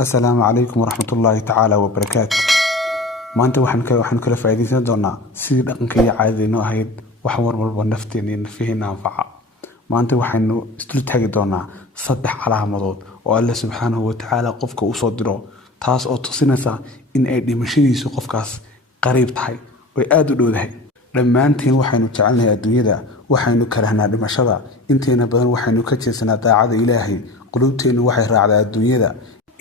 السلام عليكم ورحمة الله تعالى وبركاته. maanta waxaan kala faa'iideysan doonaa sidii dhaqanka iyo caadadeennu ahayd wax walba nafteena iyo nafihiina anfaca. maanta waxaanu isla taagi doonaa 3 calaamadood oo Allah subhanahu wa ta'ala qofka u soo diro taas oo tusinaysa in ay dhimashadiisu qofkaas qariib tahay oo aad u dhowdahay. dhammaanteen waxaanu jecelnahay adduunyada, waxaanu karahnaa dhimashada. inteena badan waxaanu ka jeesanaa daacada Ilaahay, qulubteenu waxay raacdaa adduunyada.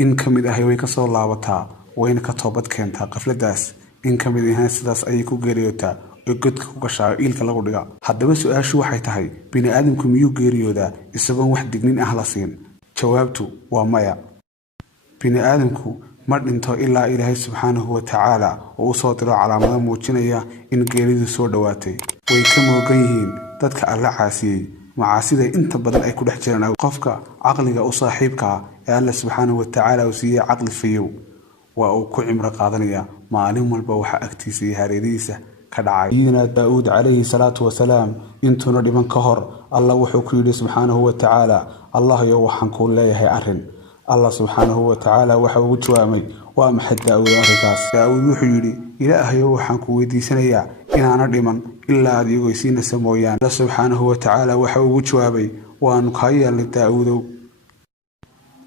in kamid ah way ka soo laabataa wayna ka toobad keentaa qafladaas. in kamid ah sidaas ay ku geeriyootaa oo godka ku gashaa ilka lagu dhiga. haddaba su'aashu waxay tahay bini aadamku miyuu geeriyoodaa isagoon wax dignin ah la siin? jawaabtu waa maya. bini aadamku ma dhinto ilaa Ilaahay subhanahu wa ta'ala oo soo diro calaamado muujinaya in geeridu soo dhawaatay. way ka moogan yihiin dadka alla caasiyay macaasida inta badan ay ku dhex jiraan qofka aqliga u saaxiibka ee Allah subhanahu wa ta'ala uu siiyay aqli fiyow waa uu ku cimro qaadanaya maalin walba waxa agtiisa iyo hareerihiisa ka dhacay. Sayyidina Daawud alayhi salatu wa salaam intuna dhiman ka hor Allah wuxuu ku yiri subhanahu wa ta'ala Allah iyo waxaan ku leeyahay arrin. Allah subhanahu wa ta'ala waxa uu jawaabay waa maxay Daawud arrinkaas? Daawud wuxuu yiri Ilaahay waxaan ku weydiisanayaa inaana dhiman ilaa adigoo siinaysa mooyaan. Allah subhanahu wa ta'ala waxa uu jawaabay waan ka yeelay Daawud.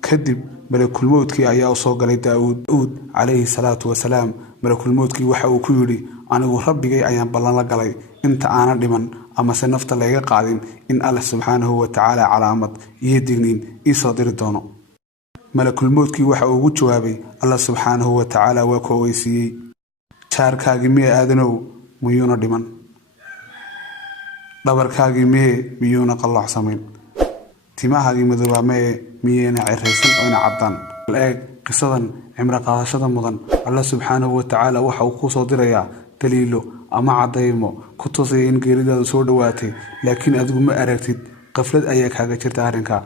kadib malakul mawdkii ayaa soo galay Daawud alayhi salatu wa salaam. malakul mawdkii waxa uu ku yiri anigu rabbigay ayaan ballan la galay inta aana dhiman ama se nafta laga qaadin in Allah subhanahu wa ta'ala calaamad iyo digniin ii soo diri doono. malakul mawdkii waxa uu jawaabay Allah subhanahu wa ta'ala waa ku weysiiyay jaarkaagi miyee aadanow miyuuna dhiman, dhabarkaagi miyuuna qallacsamin, timahaagi madoobaa miyayna ciraysan oo ina caddaan. eeg qisadan cimro qaadashada mudan. Allah subhanahu wa ta'ala waxa uu ku soo dirayaa daliilo ama cadaymo ku tusaya in geeridaadu soo dhawaatay, laakiin adigu ma aragtid. qaflad ayaa kaaga jirta arrinka.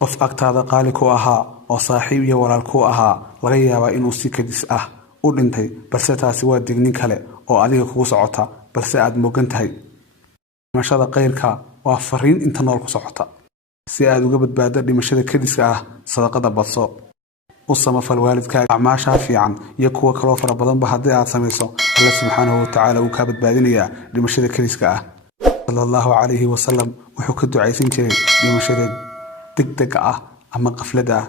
qof agtaada qaali ku ahaa oo saaxiib iyo walaal ku ahaa laga yaabaa inuu si kadis ah u dhintay, balse taasi waa dignin kale oo adiga kugu socota balse aad moogan tahay. dhimashada qayrka waa fariin inta nool ku socota. si aad uga badbaado dhimashada kadiska ah sadaqada badso. u samafal waalidkaaga acmaasha fiican iyo kuwa kale fara badanba haddii aad samayso Allah subhanahu wa ta'ala uu ka badbaadinayaa dhimashada kadiska ah. sallallahu alayhi wa sallam wuxuu ka ducaysan jiray dhimashada degdeg ah ama qaflada ah.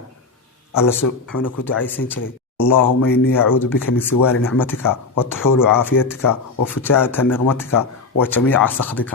Allah subhanahu ku ducaysan jiray اللهم إني أعوذ بك من زوال نعمتك وتحول عافيتك وفجاءة نقمتك وجميع سخطك.